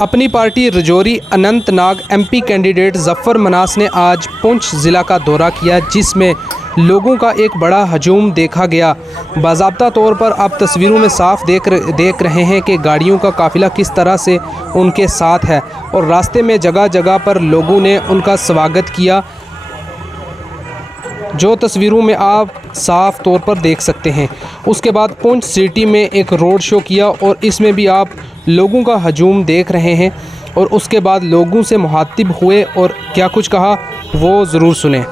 اپنی party Rajouri Anant Nag M P candidate ظفر مناس نے آج پونچھ ضلع کا دورہ کیا، جس میں لوگوں کا ایک بڑا ہجوم دیکھا گیا۔ باضابطہ طور پر آپ تصویروں میں صاف دیکھ رہے ہیں کہ گاڑیوں کا قافلہ کس طرح سے ان کے ساتھ ہے اور راستے میں جگہ جگہ پر لوگوں نے ان کا سواگت کیا، جو تصویروں میں آپ صاف طور پر دیکھ سکتے ہیں۔ اس کے بعد پونچھ سٹی میں ایک روڈ شو کیا اور اس میں بھی آپ لوگوں کا ہجوم دیکھ رہے ہیں، اور اس کے بعد لوگوں سے مخاطب ہوئے اور کیا کچھ کہا وہ ضرور سنیں۔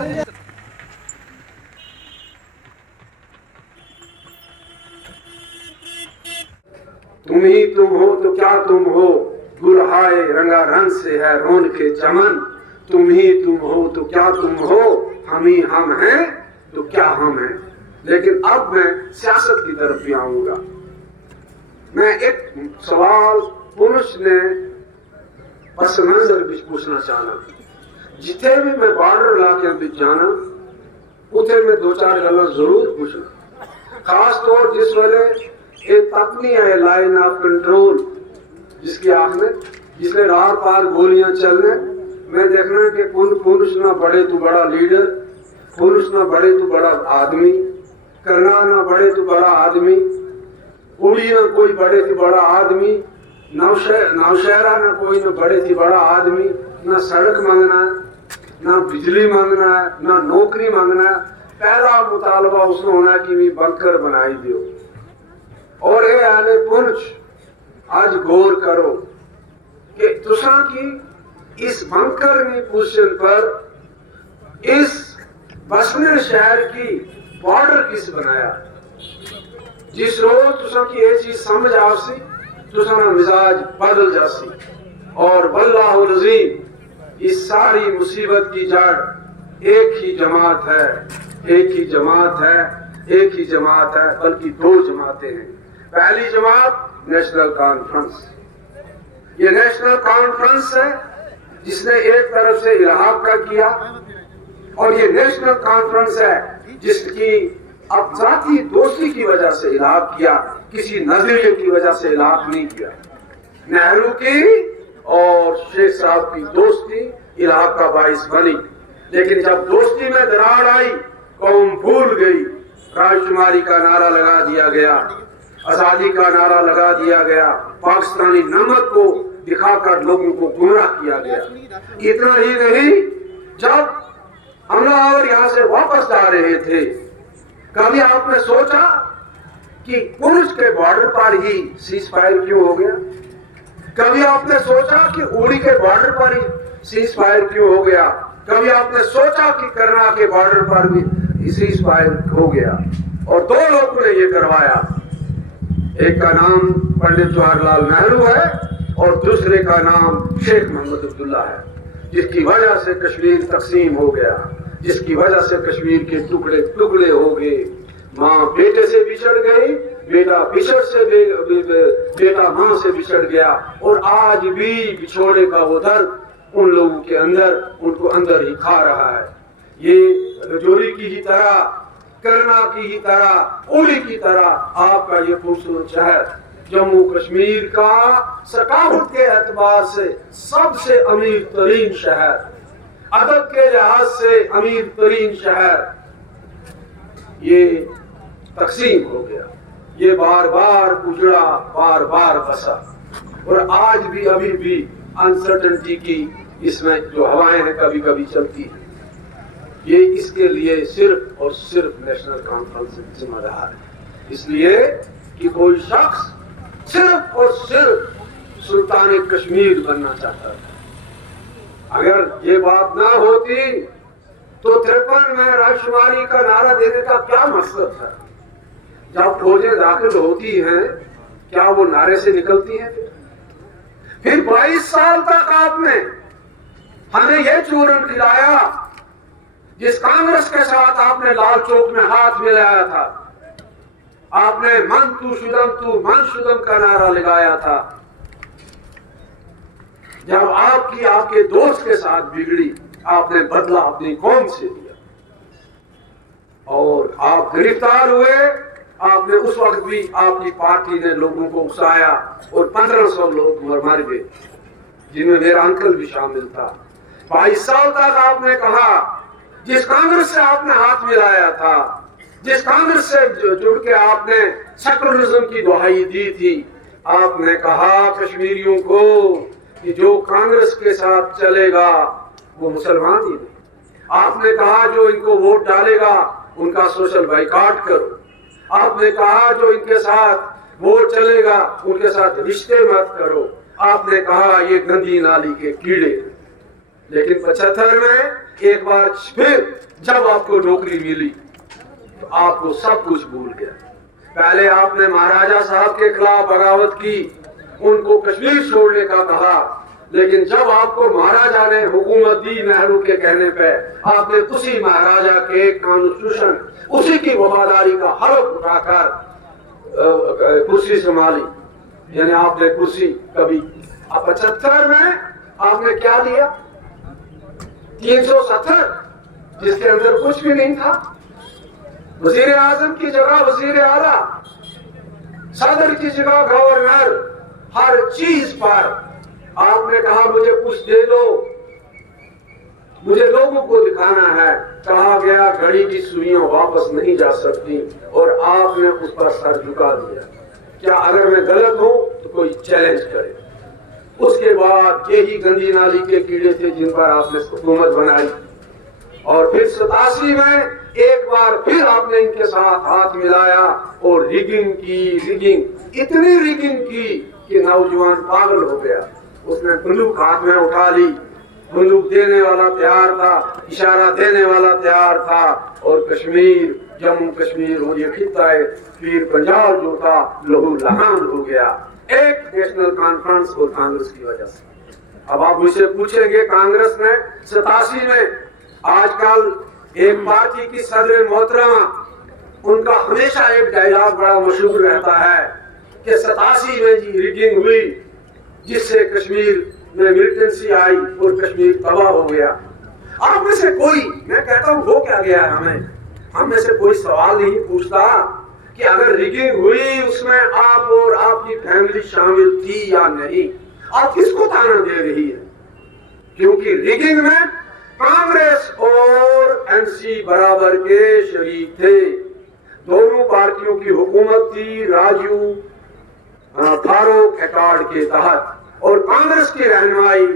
تم ہی تم ہو تو کیا تم ہو، گلہائے رنگا رنگ سے ہے رون کے چمن۔ تم ہی تم ہو تو کیا تم ہو، ہم ہی ہم ہیں تو کیا ہم ہیں۔ لیکن اب میں سیاست کی طرف بھی آؤں گا۔ میں ایک سوال پولیس نے پس منظر بھی پوچھنا چاہنا، جتنے بھی میں بارڈر علاقے میں جانا اتنے میں دو چار گلاں ضرور پوچھنا، خاص طور جس ویلے ایک اپنی ہے لائن آف کنٹرول جس کی آنکھ میں جس نے رار پار گولیاں چلنے، میں دیکھنا کہ پولیس نہ بڑے تو بڑا لیڈر، پولیس نہ بڑے تو بڑا آدمی، کرنا نہ بڑے تو بڑا آدمی، اڑی نہ کوئی بڑے تو بڑا آدمی، نوشہرہ نہ کوئی نہ بڑے تو بڑا آدمی، نہ سڑک مانگنا ہے، نہ بجلی مانگنا ہے، نہ نوکری مانگنا ہے۔ پہلا مطالبہ اس نے ہونا کہ بھی بنکر بنائی دیو۔ اور اے اہل پنچ آج غور کرو کہ تساں کی اس بنکر کی پوزیشن پر اس بسنر شہر کی بارڈر کس بنایا، جس روز تساں کی یہ چیز سمجھ آسی تساں مزاج بدل جاسی۔ اور واللہ العظیم اس ساری مصیبت کی جڑ ایک ہی جماعت ہے، ایک ہی جماعت ہے، ایک ہی جماعت ہے، بلکہ دو جماعتیں ہیں۔ پہلی جماعت نیشنل کانفرنس، یہ نیشنل کانفرنس ہے جس نے ایک طرف سے الہاب کا کیا، اور یہ نیشنل کانفرنس ہے جس کی اب ذاتی دوستی کی وجہ سے الہاب کیا، کسی نظریے کی وجہ سے الہاب نہیں کیا۔ نہرو کی اور شیخ صاحب کی دوستی الہاب کا باعث بنی، لیکن جب دوستی میں دراڑ آئی قوم بھول گئی، رائے شماری کا نعرہ لگا دیا گیا، آزادی کا نعرہ لگا دیا گیا، پاکستانی نمک کو دکھا کر لوگوں کو گمراہ کیا گیا۔ اتنا ہی نہیں، جب حملہ آور یہاں سے واپس جا رہے تھے، کبھی آپ نے سوچا کہ پنچ کے بارڈر پر ہی سیز فائر کیوں ہو گیا؟ کبھی آپ نے سوچا کہ اوڑی کے بارڈر پر ہی سیز فائر کیوں ہو گیا؟ کبھی آپ نے سوچا کہ کرنا کے بارڈر پر بھی سیز فائر ہو گیا؟ اور دو لوگوں نے یہ کروایا، ایک کا نام پنڈت جواہر لال نہرو ہے اور دوسرے کا نام شیخ محمد عبداللہ ہے، جس کی وجہ سے کشمیر تقسیم ہو گیا، جس کی وجہ سے کشمیر کے ٹکڑے ٹکڑے ہو گئے، ماں بیٹے سے بچھڑ گئی، بیٹا ماں سے بچھڑ گیا، اور آج بھی بچھوڑے کا وہ درد ان لوگوں کے اندر ان کو اندر ہی کھا رہا ہے۔ یہ رجوری کی ہی طرح، کرنا کی ہی طرح، اوڑی کی طرح آپ کا یہ خوبصورت شہر جموں کشمیر کا ثقافت کے اعتبار سے سب سے امیر ترین شہر، ادب کے لحاظ سے امیر ترین شہر، یہ تقسیم ہو گیا، یہ بار بار اجڑا، بار بار بسا، اور آج بھی ابھی بھی انسرٹنٹی کی اس میں جو ہوائیں ہیں کبھی کبھی چلتی ہیں۔ یہ اس کے لیے صرف اور صرف نیشنل کانفرنس ذمہ دار ہے، اس لیے کہ کوئی شخص صرف اور صرف سلطان کشمیر بننا چاہتا ہے۔ اگر یہ بات نہ ہوتی تو 53 میں رائے شماری کا نعرہ دینے کا کیا مقصد تھا؟ جب فوجیں داخل ہوتی ہیں کیا وہ نعرے سے نکلتی ہیں؟ پھر 22 سال تک آپ نے ہمیں یہ چورن کھلایا، جس کانگریس کے ساتھ آپ نے لال چوک میں ہاتھ ملایا تھا، آپ نے من تو شدم تو من شدم کا نعرہ لگایا تھا۔ جب آپ کے دوست کے ساتھ بگڑی، آپ نے بدلہ اپنی قوم سے لیا، اور آپ گرفتار ہوئے، آپ نے اس وقت بھی آپ کی پارٹی نے لوگوں کو اکسایا اور 1500 لوگ مر گئے۔ जिनमें मेरा अंकल भी शामिल था। 22 साल तक आपने कहा, जिस कांग्रेस से आपने हाथ मिलाया था, जिस कांग्रेस से जुड़ के आपने सेकुलरिज्म की दुहाई दी थी, आपने कहा कश्मीरियों को कि जो कांग्रेस के साथ चलेगा वो मुसलमान ही नहीं। आपने कहा जो इनको वोट डालेगा उनका सोशल बाइकाट करो। आपने कहा जो इनके साथ वोट चलेगा उनके साथ रिश्ते मत करो। आपने कहा ये गंदी नाली के कीड़े। लेकिन 75 में एक बार फिर जब आपको नौकरी मिली तो आपको सब कुछ भूल गया। पहले आपने महाराजा साहब के खिलाफ बगावत की, उनको कश्मीर छोड़ने का कहा, लेकिन जब आपको महाराजा ने हुकूमत दी नेहरू के कहने पे, आपने उसी महाराजा के कॉन्स्टिट्यूशन, उसी की वफादारी का हलफ उठाकर कुर्सी संभाली। यानी आपने कुर्सी कभी 75 में आपने क्या लिया? 370, जिसके अंदर कुछ भी नहीं था। वजीर आजम की जगह वजीर आला, सदर की जगह गवर्नर, हर चीज पर आपने कहा मुझे कुछ दे दो, मुझे लोगों को दिखाना है। कहा गया घड़ी की सुइयां वापस नहीं जा सकती और आपने उस पर सर झुका दिया। क्या अगर मैं गलत हूं तो कोई चैलेंज करे। उसके बाद यही गंदी नाली के कीड़े थे जिन पर आपने हुकूमत बनाई, और फिर 87 में एक बार फिर आपने इनके साथ हाथ मिलाया और रिगिंग की, इतनी रिगिंग की कि नौजवान पागल हो गया। उसने बंदूक हाथ में उठा ली, बंदूक देने वाला तैयार था, इशारा देने वाला तैयार था, और कश्मीर, जम्मू कश्मीर और ये खित्ता है फिर पंजाब जो था लहू लहान हो गया, एक नेशनल कॉन्फ्रेंस और कांग्रेस की वजह से। अब आप मुझसे पूछेंगे कांग्रेस ने 87 में, आजकल एक पार्टी की सदर मोहतरमा, उनका हमेशा एक डायलॉग बड़ा मशहूर रहता है कि 87 में जी रिगिंग हुई जिससे कश्मीर में मिलिटेंसी आई और कश्मीर तबाह हो गया। आप में से कोई, मैं कहता हूं हो क्या गया है, हम में से कोई सवाल नहीं पूछता कि अगर रिगिंग हुई उसमें आप और आपकी फैमिली शामिल थी या नहीं। आप किसको ताना दे रही है? क्योंकि रिगिंग में कांग्रेस और एनसी बराबर के शरीक थे। दोनों पार्टियों की हुकूमत थी राजू फारूक अकॉर्ड के तहत, और कांग्रेस की रहनुमाई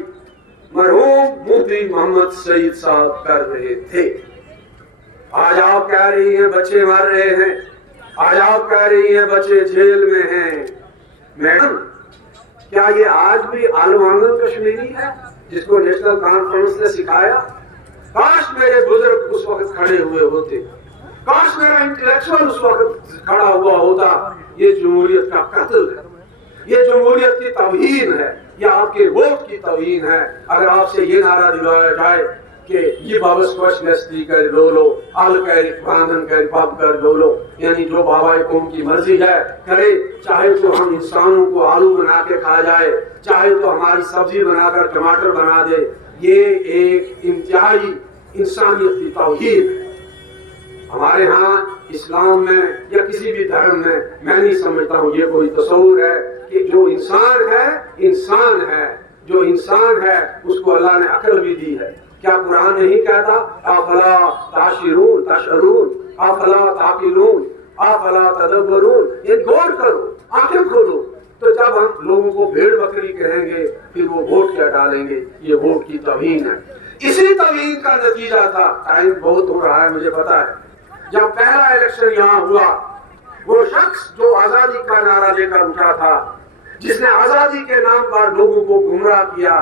मरहूम मुफ्ती मोहम्मद सईद साहब कर रहे थे। आज आप कह रही हैं बच्चे मर रहे हैं, आज आप कह रही हैं बच्चे जेल में हैं। मैडम, क्या ये आज भी आलवांगन कश्मीरी है जिसको नेशनल कॉन्फ्रेंस ने सिखाया? काश मेरे बुजुर्ग उस वक्त खड़े हुए होते, काश मेरा इंटेलेक्चुअल उस वक्त खड़ा हुआ होता। ये जमहूरियत का कत्ल है, ये जमहूरियत की तौहीन है, या आपके वोट की तौहीन है। अगर आपसे ये नारा दिलाया जाए कि ये बाबस नस्ती कर लो लो, अल कर बांधन कर पब कर लो लो, यानी जो बाबा कौम की मर्जी है करे, चाहे तो हम इंसानों को आलू बना के खा जाए, चाहे तो हमारी सब्जी बनाकर टमाटर बना दे, ये एक इंतहाई इंसानियत की तौहीन है। हमारे यहाँ इस्लाम में या किसी भी धर्म में मैं नहीं समझता हूँ ये कोई तस्वुर है कि जो इंसान है इंसान है, जो इंसान है उसको अल्लाह ने अक्ल भी दी है। क्या कुरान नहीं कहता अफला ताशिरून तशरून अफला ताकिलून अफला तदब्बरून? ये गौर करो, आंखें खोलो। तो जब हम लोगों को भेड़ बकरी कहेंगे फिर वो वोट क्या डालेंगे? ये वोट की तौहीन है। इसी तौहीन का नतीजा था, टाइम बहुत हो रहा है मुझे पता है, जब पहला इलेक्शन यहाँ हुआ, वो शख्स जो आजादी का नारा लेकर उठा था, जिसने आजादी के नाम पर लोगों को गुमराह किया,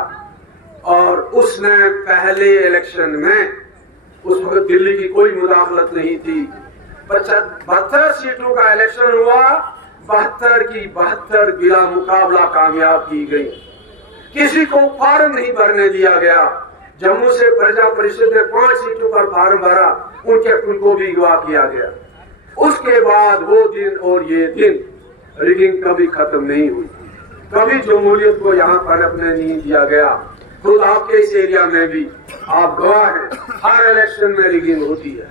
और उसने पहले इलेक्शन में, उस वक्त दिल्ली की कोई मुदाखलत नहीं थी, 72 सीटों का इलेक्शन हुआ, 72 की 72 बिला मुकाबला कामयाब की गई। किसी को फॉर्म नहीं भरने दिया गया। जम्मू से प्रजा परिषद ने 5 सीटों पर फॉर्म भरा, उनको भी अगवा किया गया। उसके बाद वो दिन और ये दिन, रिगिंग कभी खत्म नहीं हुई, कभी जमहूरियत को यहाँ पनपने नहीं दिया गया। खुद आपके इस एरिया में भी आप गवाह हैं, हर इलेक्शन में रिगिंग होती है।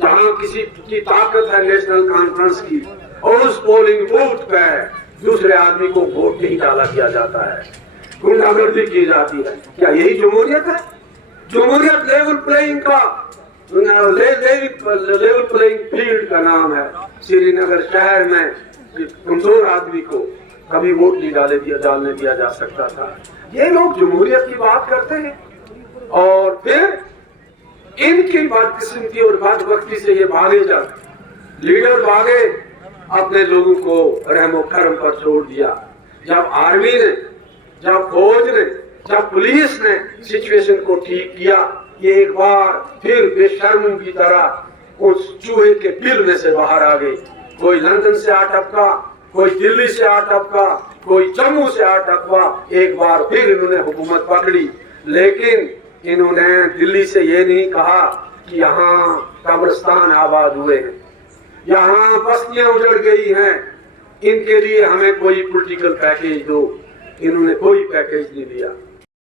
जहाँ किसी की ताकत है नेशनल कॉन्फ्रेंस की, और उस पोलिंग बूथ पे दूसरे आदमी को वोट नहीं डाला किया जाता है। गुंडा गर्दी की जाती है। क्या यही जमहूरियत है? जमहूरियत लेवल प्लेइंग का लेवल प्लेइंग फील्ड का नाम है। श्रीनगर शहर में कमजोर आदमी को कभी वोट नहीं डालने दिया जा सकता था। ये लोग जमहूरियत की बात करते हैं और फिर इनकी बदकिस्मती और बदबख्ती से ये भागे जाते। लीडर भागे, अपने लोगों को रहमो करम पर छोड़ दिया। जब आर्मी ने, जब फौज ने, जब पुलिस ने सिचुएशन को ठीक किया, ये एक बार फिर बेशर्मों की तरह उस चूहे के बिल में से बाहर आ गए। कोई लंदन से आ टपका, कोई दिल्ली से आ टपका, कोई जम्मू से आ टपका। एक बार फिर इन्होंने हुकूमत पकड़ी, लेकिन इन्होंने दिल्ली से ये नहीं कहा कि यहाँ कब्रिस्तान आबाद हुए हैं, यहाँ बस्तियां उजड़ गई हैं, इनके लिए हमें कोई पॉलिटिकल पैकेज दो। इन्होंने कोई पैकेज नहीं दिया।